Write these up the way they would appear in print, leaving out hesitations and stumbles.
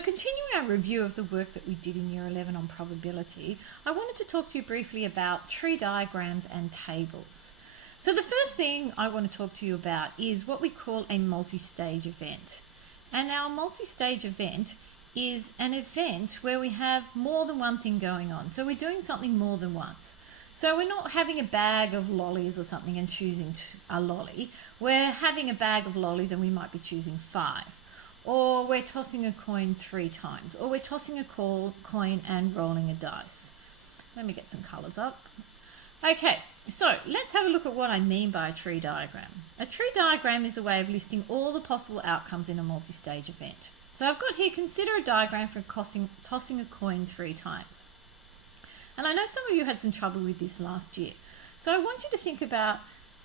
So continuing our review of the work that we did in Year 11 on probability, I wanted to talk to you briefly about tree diagrams and tables. So the first thing I want to talk to you about is what we call a multi-stage event. And our multi-stage event is an event where we have more than one thing going on. So we're doing something more than once. So we're not having a bag of lollies or something and choosing a lolly. We're having a bag of lollies and we might be choosing 5. Or we're tossing a coin 3 times, or we're tossing a coin and rolling a dice. Let me get some colours up. Okay, so let's have a look at what I mean by a tree diagram. A tree diagram is a way of listing all the possible outcomes in a multi-stage event. So I've got here, consider a diagram for tossing a coin 3 times. And I know some of you had some trouble with this last year. So I want you to think about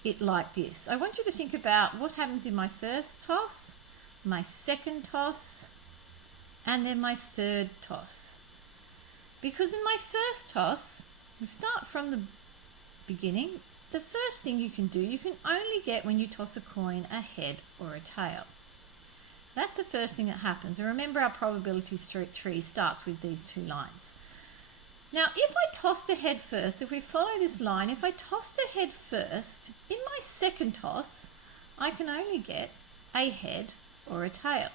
it like this. I want you to think about what happens in my first toss, my second toss, and then my third toss. Because in my first toss, we start from the beginning. The first thing you can do, you can only get when you toss a coin a head or a tail. That's the first thing that happens. And remember, our probability tree starts with these 2 lines. Now, if I tossed a head first, if we follow this line, if I tossed a head first, in my second toss, I can only get a head or a tail.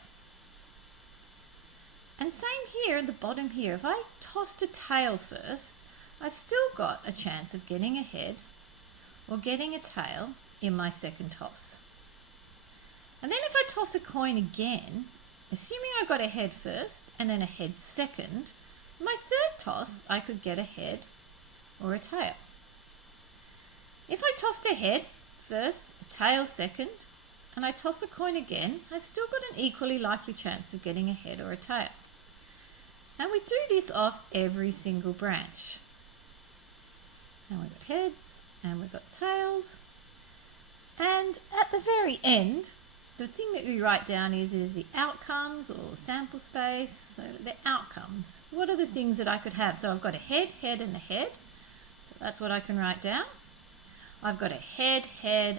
And same here at the bottom here, if I tossed a tail first, I've still got a chance of getting a head or getting a tail in my second toss. And then if I toss a coin again, assuming I got a head first and then a head second, my third toss I could get a head or a tail. If I tossed a head first, a tail second, and I toss a coin again, I've still got an equally likely chance of getting a head or a tail. And we do this off every single branch. And we've got heads, and we've got tails. And at the very end, the thing that we write down is the outcomes or sample space. So the outcomes. What are the things that I could have? So I've got a head, and a head. So that's what I can write down. I've got a head,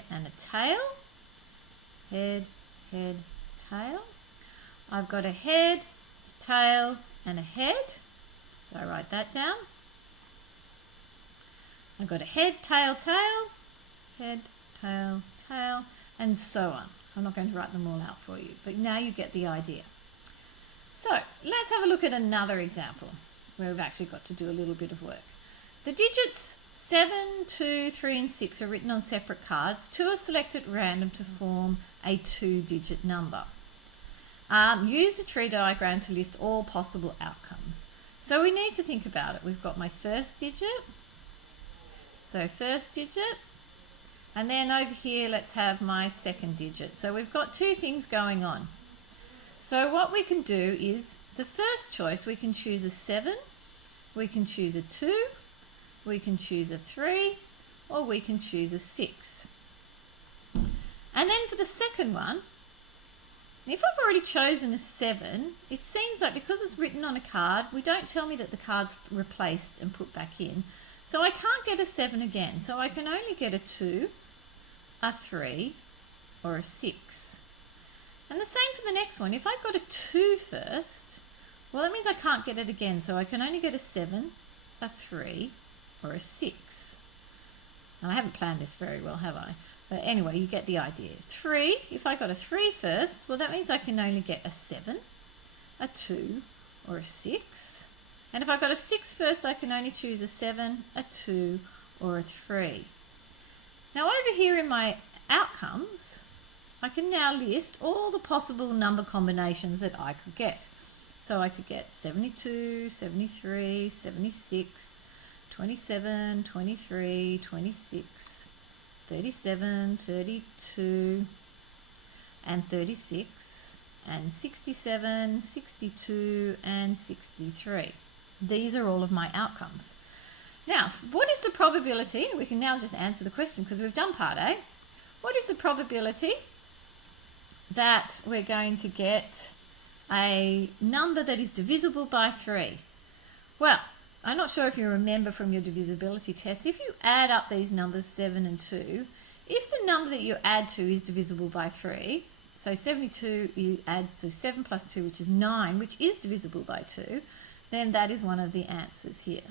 and a tail. Head, tail. I've got a head, tail, and a head. So I write that down. I've got a head, tail, head, tail, tail, and so on. I'm not going to write them all out for you, but now you get the idea. So let's have a look at another example where we've actually got to do a little bit of work. The digits 7, 2, 3 and 6 are written on separate cards. 2 are selected at random to form a 2-digit number. Use the tree diagram to list all possible outcomes. So we need to think about it. We've got my first digit. So first digit. And then over here, let's have my second digit. So we've got 2 things going on. So what we can do is, the first choice, we can choose a 7, we can choose a 2, we can choose a 3, or we can choose a 6. And then for the second one, if I've already chosen a 7, it seems like because it's written on a card, we don't tell me that the card's replaced and put back in. So I can't get a 7 again. So I can only get a 2, a 3, or a 6. And the same for the next one. If I got a 2 first, well, that means I can't get it again. So I can only get a 7, a 3, or a 6. And I haven't planned this very well, have I? But anyway, you get the idea. 3, if I got a 3 first, well, that means I can only get a 7, a 2, or a 6. And if I got a 6 first, I can only choose a 7, a 2, or a 3. Now over here in my outcomes, I can now list all the possible number combinations that I could get. So I could get 72, 73, 76, 27, 23, 26, 37, 32, and 36, and 67, 62, and 63. These are all of my outcomes. Now, what is the probability? We can now just answer the question because we've done part A. What is the probability that we're going to get a number that is divisible by 3? Well, I'm not sure if you remember from your divisibility test, if you add up these numbers 7 and 2, if the number that you add to is divisible by 3, So 72 adds to 7 plus 2, which is 9, which is divisible by 2. Then that is one of the answers here.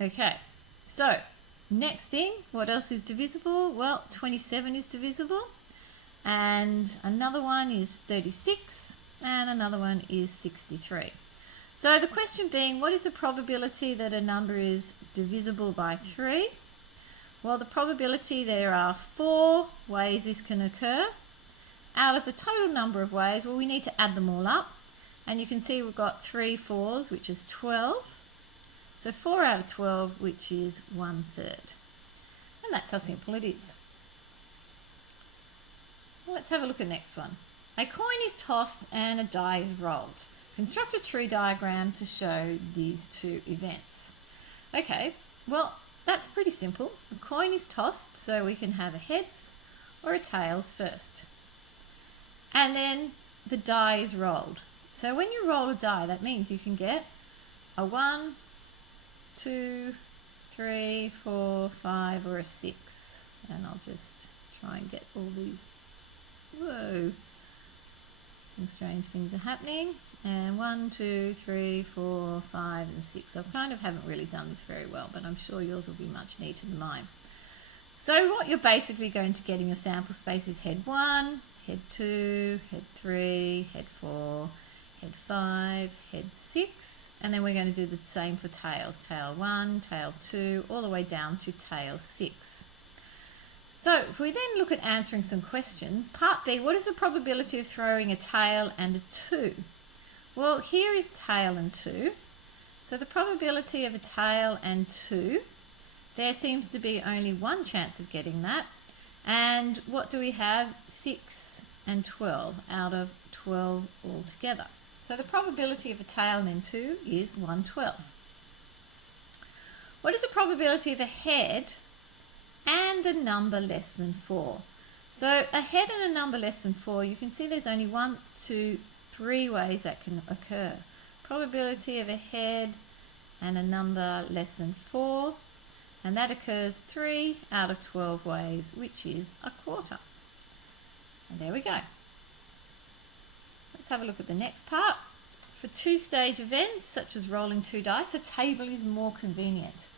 Okay, so next thing, what else is divisible? Well, 27 is divisible, and another one is 36, and another one is 63. So the question being, what is the probability that a number is divisible by 3? Well, the probability, there are 4 ways this can occur. Out of the total number of ways, well, we need to add them all up, and you can see we've got 3 4s, which is 12. So 4 out of 12, which is 1/3. And that's how simple it is. Well, let's have a look at the next one. A coin is tossed and a die is rolled. Construct a tree diagram to show these two events. Okay, well, that's pretty simple. A coin is tossed, so we can have a heads or a tails first. And then the die is rolled. So when you roll a die, that means you can get a 1, 2, 3, 4, 5, or a 6. And I'll just try and get all these. Whoa, some strange things are happening. And 1, 2, 3, 4, 5, and 6. I kind of haven't really done this very well, but I'm sure yours will be much neater than mine. So what you're basically going to get in your sample space is head 1, head 2, head 3, head 4, head 5, head 6. And then we're going to do the same for tails. Tail 1, tail 2, all the way down to tail 6. So if we then look at answering some questions, part B, what is the probability of throwing a tail and a 2? Well, here is tail and 2. So the probability of a tail and 2, there seems to be only one chance of getting that. And what do we have? 6 and 12 out of 12 altogether. So the probability of a tail and then 2 is 1/12. What is the probability of a head and a number less than 4? So a head and a number less than 4, you can see there's only 1, 2, 3 ways that can occur. Probability of a head and a number less than 4, and that occurs 3 out of 12 ways, which is 1/4. And there we go. Let's have a look at the next part. For two-stage events, such as rolling 2 dice, a table is more convenient.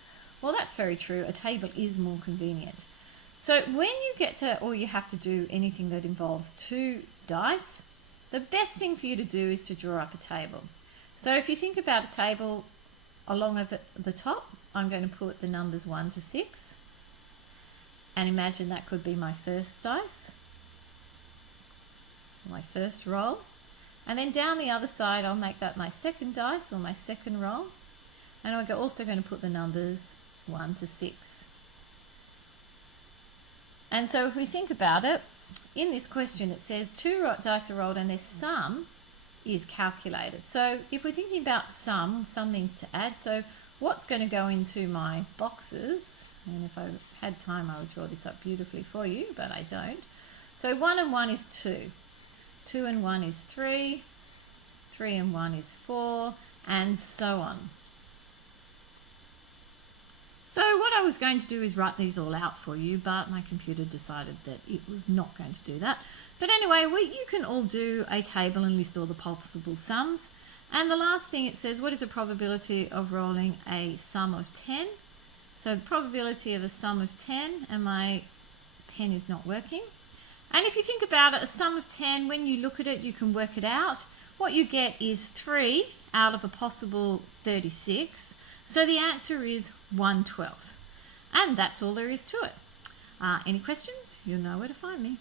Well, that's very true. A table is more convenient. So when you get to, or you have to do anything that involves 2 dice, the best thing for you to do is to draw up a table. So if you think about a table, along at the top, I'm going to put the numbers 1 to 6. And imagine that could be my first dice, my first roll. And then down the other side, I'll make that my second dice or my second roll. And I'm also going to put the numbers 1 to 6. And so if we think about it, in this question it says 2 dice are rolled and their sum is calculated. So if we're thinking about sum means to add. So what's going to go into my boxes, and if I had time I would draw this up beautifully for you, but I don't. So 1 and 1 is 2. 2 and 1 is 3. 3 and 1 is 4, and so on. So what I was going to do is write these all out for you, but my computer decided that it was not going to do that. But anyway, you can all do a table and list all the possible sums. And the last thing it says, what is the probability of rolling a sum of 10? So the probability of a sum of 10, and my pen is not working. And if you think about it, a sum of 10, when you look at it, you can work it out. What you get is 3 out of a possible 36. So the answer is 1/12. And that's all there is to it. Any questions? You'll know where to find me.